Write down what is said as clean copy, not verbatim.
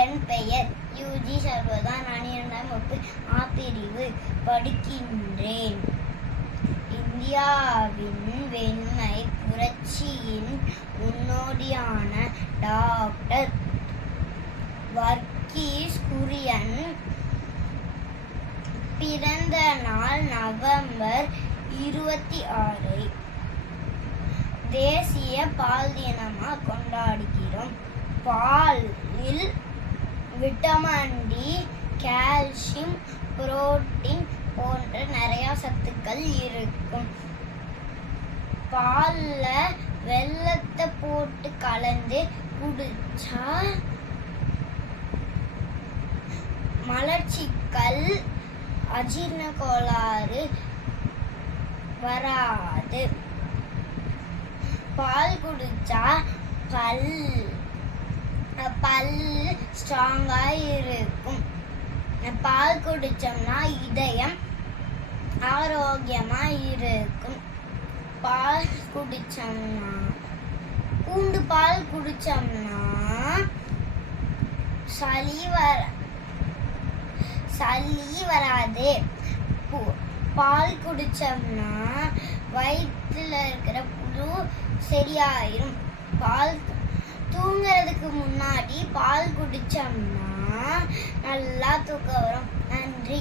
என் பெயர் யூஜி சர்வதா. நான் 2ஆம் வகுப்பு ஆ பிரிவு படிக்கின்றேன். இந்தியாவின் வெண்மை புரட்சியின் முன்னோடியான டாக்டர் வர்கீஸ் குரியன் பிறந்த நாள் நவம்பர் 26 தேசிய பால் தினமாக கொண்டாடுகிறோம். பாலில் விட்டமின் டி, கால்சியம், புரோட்டீன் போன்ற நிறைய சத்துக்கள் இருக்கும். பால்ல வெல்லத்தை போட்டு கலந்து குடிச்சா மலச்சிக்கல், அஜீரண கோளாறு வராது. பால் குடிச்சா பல் ஸ்ட்ராங்கா இருக்கும். பால் குடிச்சோம்னா இதயம் ஆரோக்கியமா இருக்கும். பால் குடிச்சோம்னா பூண்டு பால் குடிச்சோம்னா சளி வராது. பால் குடிச்சோம்னா வயிற்றுல இருக்கிற புழு சரியாயிரும். பால் தூங்குறதுக்கு முன்னாடி பால் குடிச்சோம்னா நல்லா தூக்கம் வரும். நன்றி.